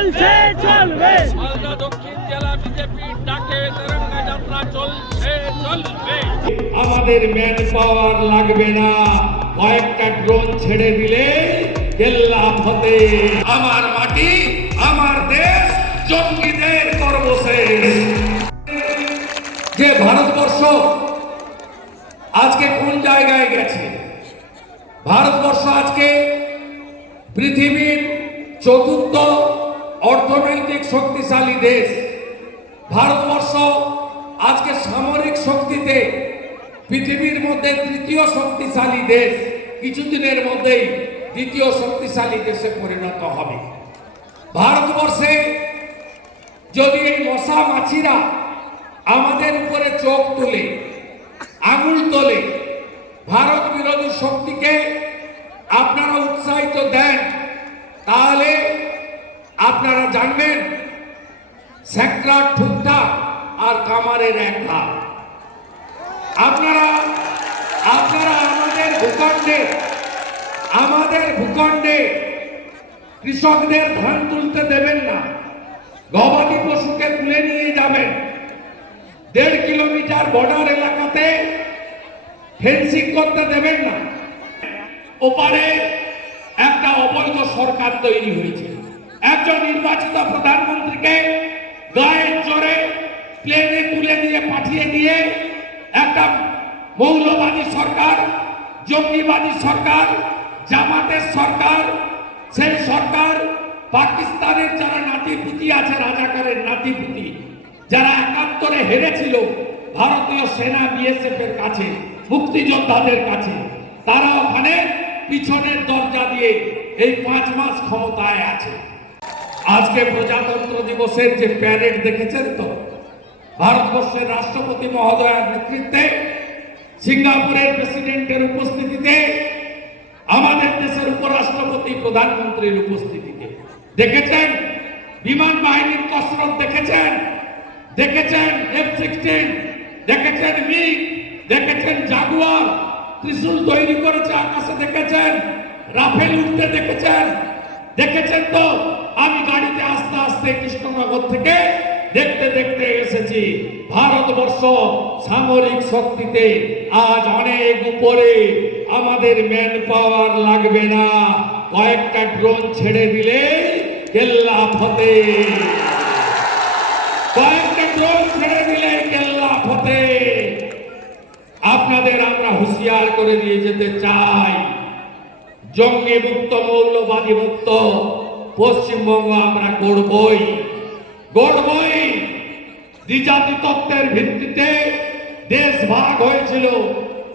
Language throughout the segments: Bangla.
চলছে চলবে। মালদা দক্ষিণ জেলা বিজেপির ডাকে তেরঙ্গা যাত্রা চলছে চলবে। আমাদের ম্যান পাওয়ার লাগবে না, কয়েকটা ড্রোন ছেড়ে দিলে কেল্লা ফতে। আমার মাটি আমার দেশ, জঙ্গিদের সর্বশেষ। যে ভারতবর্ষ আজকে কোন জায়গায় গেছে, ভারতবর্ষ আজকে পৃথিবীর চতুর্থ অর্থনৈতিক শক্তিশালী দেশ। ভারতবর্ষ আজকে সামরিক শক্তিতে পৃথিবীর মধ্যে তৃতীয় শক্তিশালী দেশ, কিছুদিনের মধ্যেই দ্বিতীয় শক্তিশালী দেশে পরিণত হবে। ভারতবর্ষে যদি এই মশা মাছিরা আমাদের উপরে চোখ তুলে আঙুল তোলে, ভারত বিরোধী শক্তিকে আপনারা উৎসাহিত দেন, তাহলে আপনারা জানবেন স্যাকরার ঠুকটা আর কামারের এক হাত। আপনারা আমাদের ভূখণ্ডে কৃষকদের ধান তুলতে দেবেন না, গবাদি পশুকে তুলে নিয়ে যাবেন। 1.5 কিলোমিটার বর্ডার এলাকাতে ফেন্সিং করতে দেবেন না। ওপারে একটা অবৈধ সরকার তৈরি হয়েছে। একজন নির্বাচিত প্রধানমন্ত্রীকে গায়ের জোরে প্লেনে তুলে নিয়ে পাঠিয়ে দিয়ে একটা মৌলবাদী সরকার, জঙ্গিবাদী সরকার, জামাতের সরকার, সেই সরকার পাকিস্তানের যারা নাতিপুতি আছে, রাজাকারের নাতিপুতি, যারা 71-এ হেরেছিল ভারতীয় সেনা বিএসএফ এর কাছে, মুক্তিযোদ্ধাদের কাছে, তারা ওখানে পিছনের দরজা দিয়ে এই 5 মাস ক্ষমতায় আছে। আজকে প্রজাতন্ত্র দিবসের যে প্যারেড দেখেছেন তো, ভারতবর্ষের রাষ্ট্রপতি মহোদয়ের নেতৃত্বে, সিঙ্গাপুরের প্রেসিডেন্টের উপস্থিতিতে, আমাদের দেশের উপরাষ্ট্রপতি প্রধানমন্ত্রীর উপস্থিতিতে দেখেছেন বিমান বাহিনীর কসরত, দেখেছেন F-16, দেখেছেন মিগ, দেখেছেন জাগুয়ার ত্রিশূল তৈরি করেছে আকাশে, দেখেছেন রাফেল উঠতে, দেখেছেন তো। আমি গাড়িতে আস্তে আস্তে কৃষ্ণনগর থেকে দেখতে দেখতে এসেছি। ভারতবর্ষ সামরিক শক্তিতে আজ অনেক উপরে। আমাদের ম্যান পাওয়ার লাগবে না, কয়েকটা ড্রোন ছেড়ে দিলে কেল্লা ফতে। কয়েকটা ড্রোন ছেড়ে দিলে কেল্লা ফতে। আপনাদের আমরা হুঁশিয়ার করে দিয়ে যেতে চাই, জঙ্গি মুক্ত, মৌলবাদী মুক্ত পশ্চিমবঙ্গ আমরা গড়বই। দ্বিজাতি তত্ত্বের ভিত্তিতে দেশ ভাগ হয়েছিল।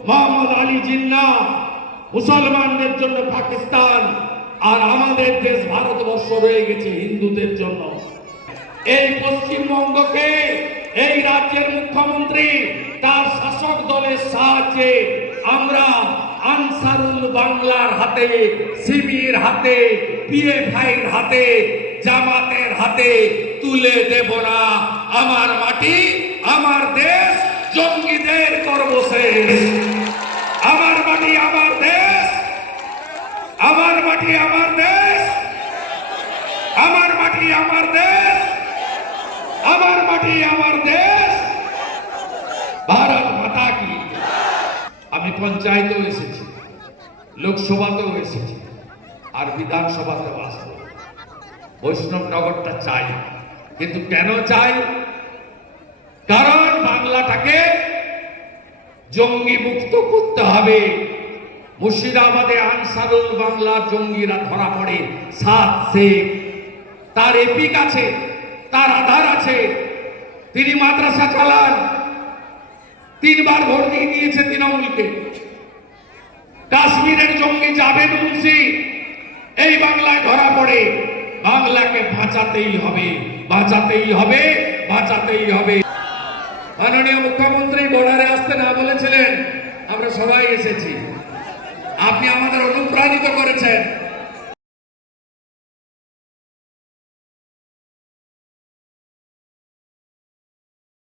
মোহাম্মদ আলী জিন্নাহ মুসলমানদের জন্য পাকিস্তান, আর আমাদের দেশ ভারতবর্ষ রয়ে গেছে হিন্দুদের জন্য। এই পশ্চিমবঙ্গকে এই রাজ্যের মুখ্যমন্ত্রী তার শাসক দলের সাহায্যে আমরা আনসারুল বাংলার হাতে, শিবির হাতে, পিএফআইর হাতে, জামাতের হাতে তুলে দেব না। আমার মাটি আমার দেশ, জঙ্গিদের সর্বশেষ। আমার মাটি আমার দেশ, আমার মাটি আমার দেশ, আমার মাটি আমার দেশ, আমার মাটি আমার দেশ। ভারত মাতা কি। আমি পঞ্চায়েতেও এসেছি, লোকসভাতেও এসেছি, আর বিধানসভাতেও আসবো। বৈষ্ণবনগরটা চাই, কিন্তু কেন চাই? কারণ বাংলাটাকে জঙ্গি মুক্ত করতে হবে। মুর্শিদাবাদে আনসারুল বাংলার জঙ্গিরা ধরা পড়ে, 7 শেখ, তার এপিক আছে, তার আধার আছে। তিনি মাদ্রাসা চালান, 3 বার ভোট দিয়ে দিয়েছে তৃণমূলকে। কাশ্মীরের জঙ্গি জাভেদ মুন্সি এই বাংলায় ধরা পড়ে। বাংলাকে বাঁচাতেই হবে, বাঁচাতেই হবে, বাঁচাতেই হবে। মাননীয় মুখ্যমন্ত্রী বর্ডারে আসতে না বলেছিলেন, আমরা সবাই এসেছি। আপনি আমাদের অনুপ্রাণিত করেছেন।